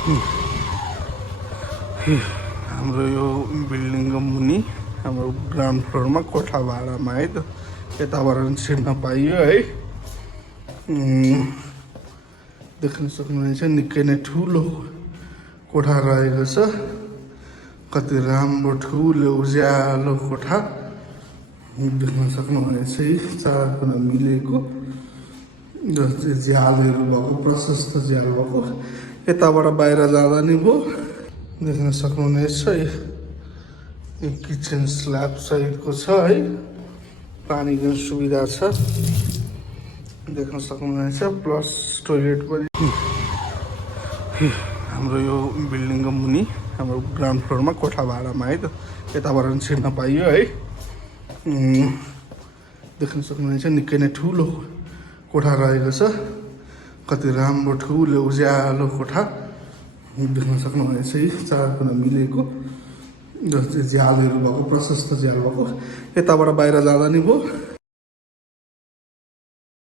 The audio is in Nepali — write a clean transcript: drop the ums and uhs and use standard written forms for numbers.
हाम्रो यो बिल्डिङको मुनि हाम्रो ग्राउन्ड फ्लोरमा कोठा भाडामा है त यताबाट पनि छिर्न पाइयो है। देख्न सक्नुहुनेछ निकै नै ठुलो कोठा रहेको छ। कति राम्रो ठुलो उज्यालो कोठा देख्न सक्नुहुनेछ है। चारकुना मिलेको झ्यालहरू भएको प्रशस्त झ्याल भएको यताबाट बाहिर जाँदा नि भयो। देख्न सक्नुहुनेछ यो किचन स्ल्याब सहितको छ है। पानीको सुविधा छ देख्न सक्नुहुनेछ प्लस टोयलेट पनि। हाम्रो यो बिल्डिङको मुनि हाम्रो ग्राउन्ड फ्लोरमा कोठा भाडामा है त यताबाट पनि छिर्न पाइयो है। देख्न सक्नुहुनेछ निकै नै ठुलो कोठा रहेको छ। कति राम्रो ठुलो उज्यालो कोठा देख्न सक्नुहुनेछ है। चारकुना मिलेको झ्यालहरू भएको प्रशस्त झ्याल भएको यताबाट बाहिर जाँदा नि भयो।